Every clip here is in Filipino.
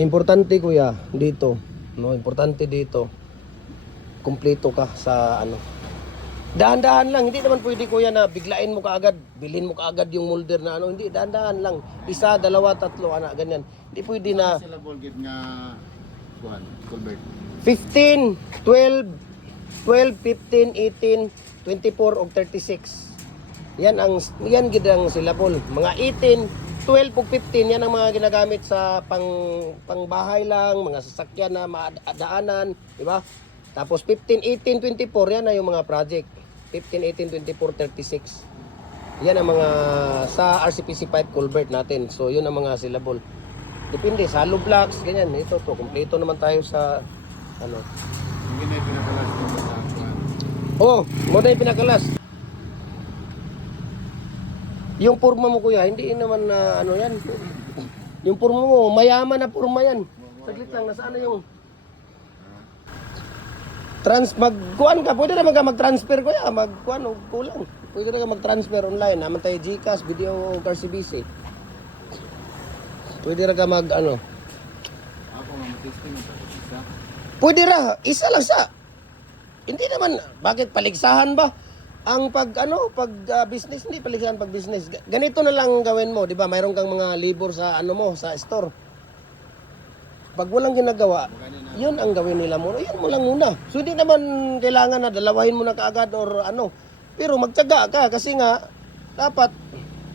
Importante kuya dito, no, importante dito. Kumpleto ka sa ano. Dahan-dahan lang, hindi naman pwede kuya na biglain mo kaagad, bilhin mo kaagad yung molder na ano, hindi, dahan-dahan lang. Isa, dalawa, tatlo, anak, ganyan. Hindi pwede na Sila ball gate nga kuan, Colbert. 15, 12, 12, 15, 18, 24 o 36. Yan gid ang syllable. Mga 18, 12 o 15 yan ang mga ginagamit sa pangbahay lang, mga sasakyan na maadaanan, di ba? Tapos 15, 18, 24 yan na yung mga project. 15, 18, 24, 36. Yan ang mga sa RCPC pipe culvert natin. So yun ang mga syllable. Depende sa hollow blocks, ganyan. Ito to, kumpleto naman tayo sa ano. Hindi na pinakalas dito sa kuan. Oh, muna yung pinakalas. Yung porma mo kuya, hindi naman na ano yan. Yung porma mo, mayaman na porma yan. Saglit lang, nasaan na yung magkuan ka, pwede naman ka mag-transfer kuya, magkuan o kulang. Pwede na ka mag-transfer online, naman tayo GCash, video o RCBC. Pwede na ka mag ano. Ako mag-testing ito isa. Pwede ra, isa lang sa. Hindi naman, bakit paligsahan ba? Ang pag business, hindi paligsahan pag business. Ganito na lang gawin mo, di ba? Mayroon kang mga libor sa ano mo, sa store. Pag walang ginagawa, yun ang gawin nila muna. Yan mo lang muna. So hindi naman kailangan na dalawahin mo na kaagad or ano. Pero magtiyaga ka kasi nga, dapat,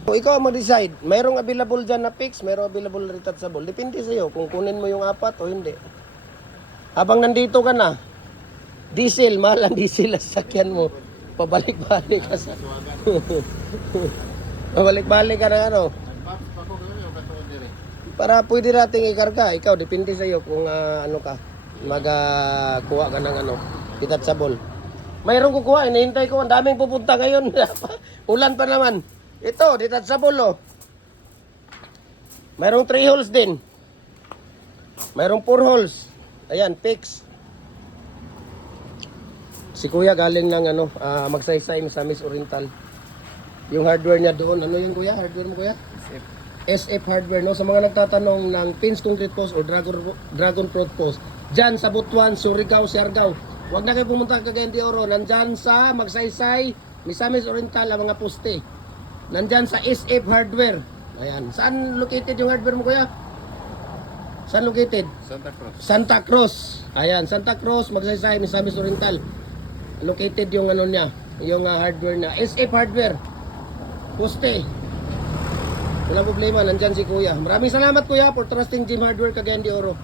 ikaw ang mag-decide. Mayroong available dyan na fix, mayroong available na retouchable. Depende sa'yo kung kunin mo yung apat o hindi. Habang nandito ka na, diesel, mahal ang diesel sa sakyan mo. Pabalik-balik ka sa... Pabalik-balik ka na ano. Nag-box pa ko kayo o katuon dire. Para pwede nating ikarga. Ikaw, depende sa'yo kung ano ka. Kuha ka ng ano, detachable. Mayroong kukuha, hinihintay ko. Ang daming pupunta ngayon. Ulan pa naman. Ito, detachable oh. Mayroong 3 holes din. Mayroong 4 holes. Ayan, fix. Si kuya galing ng ano, magsaysay sa Miss Oriental. Yung hardware niya doon, ano yung kuya? Hardware mo kuya? SF Hardware, no? Sa mga nagtatanong ng Pins Concrete Post o Dragon Fruit Post, dyan sa Butuan, Surigao, Siargao. Huwag na kayo pumunta kay Cagayan de Oro. Nandyan sa magsaysay, Misamis Oriental, ang mga poste. Nandyan sa SF Hardware. Ayan. Saan located yung hardware mo kuya? Saan located? Santa Cruz. Santa Cruz. Ayan, Santa Cruz, magsaysay, Misamis Oriental. Located yung ano niya, yung hardware na SF Hardware. Poste. Walang problema, nandyan si kuya. Maraming salamat kuya for trusting Jim Hardware Cagayan de Oro.